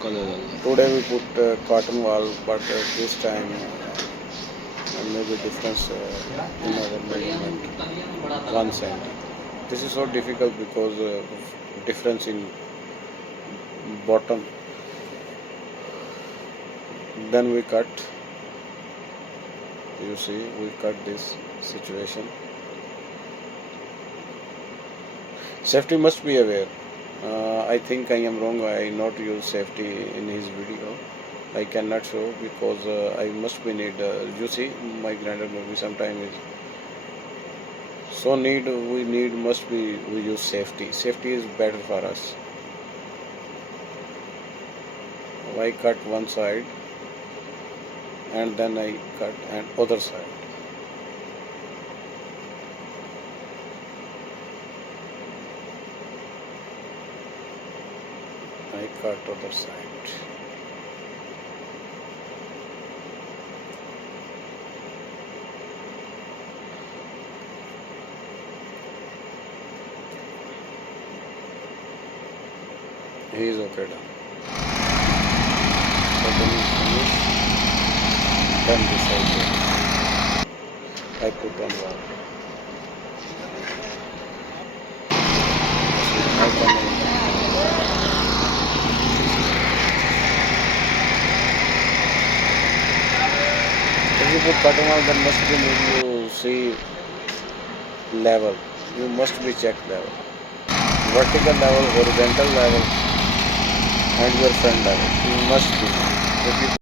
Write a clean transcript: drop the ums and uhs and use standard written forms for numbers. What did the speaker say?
Today we put cotton wall, but this time maybe difference in our measurement 1 cm. This is so difficult because of difference in bottom. Then we cut. You see, we cut this situation. Safety must be aware. I think I am wrong. I not use safety in his video. I cannot show because I must be need. You see, my grinder maybe sometime is so need. We need must be we use safety. Safety is better for us. I cut one side and then I cut and other side. I cut other side. He is okay done. Button is finished. Then this side I put on wall. I come if you put cotton wall, then must be need you see level. You must be check level. Vertical level, horizontal level, and your front level. You must be. If you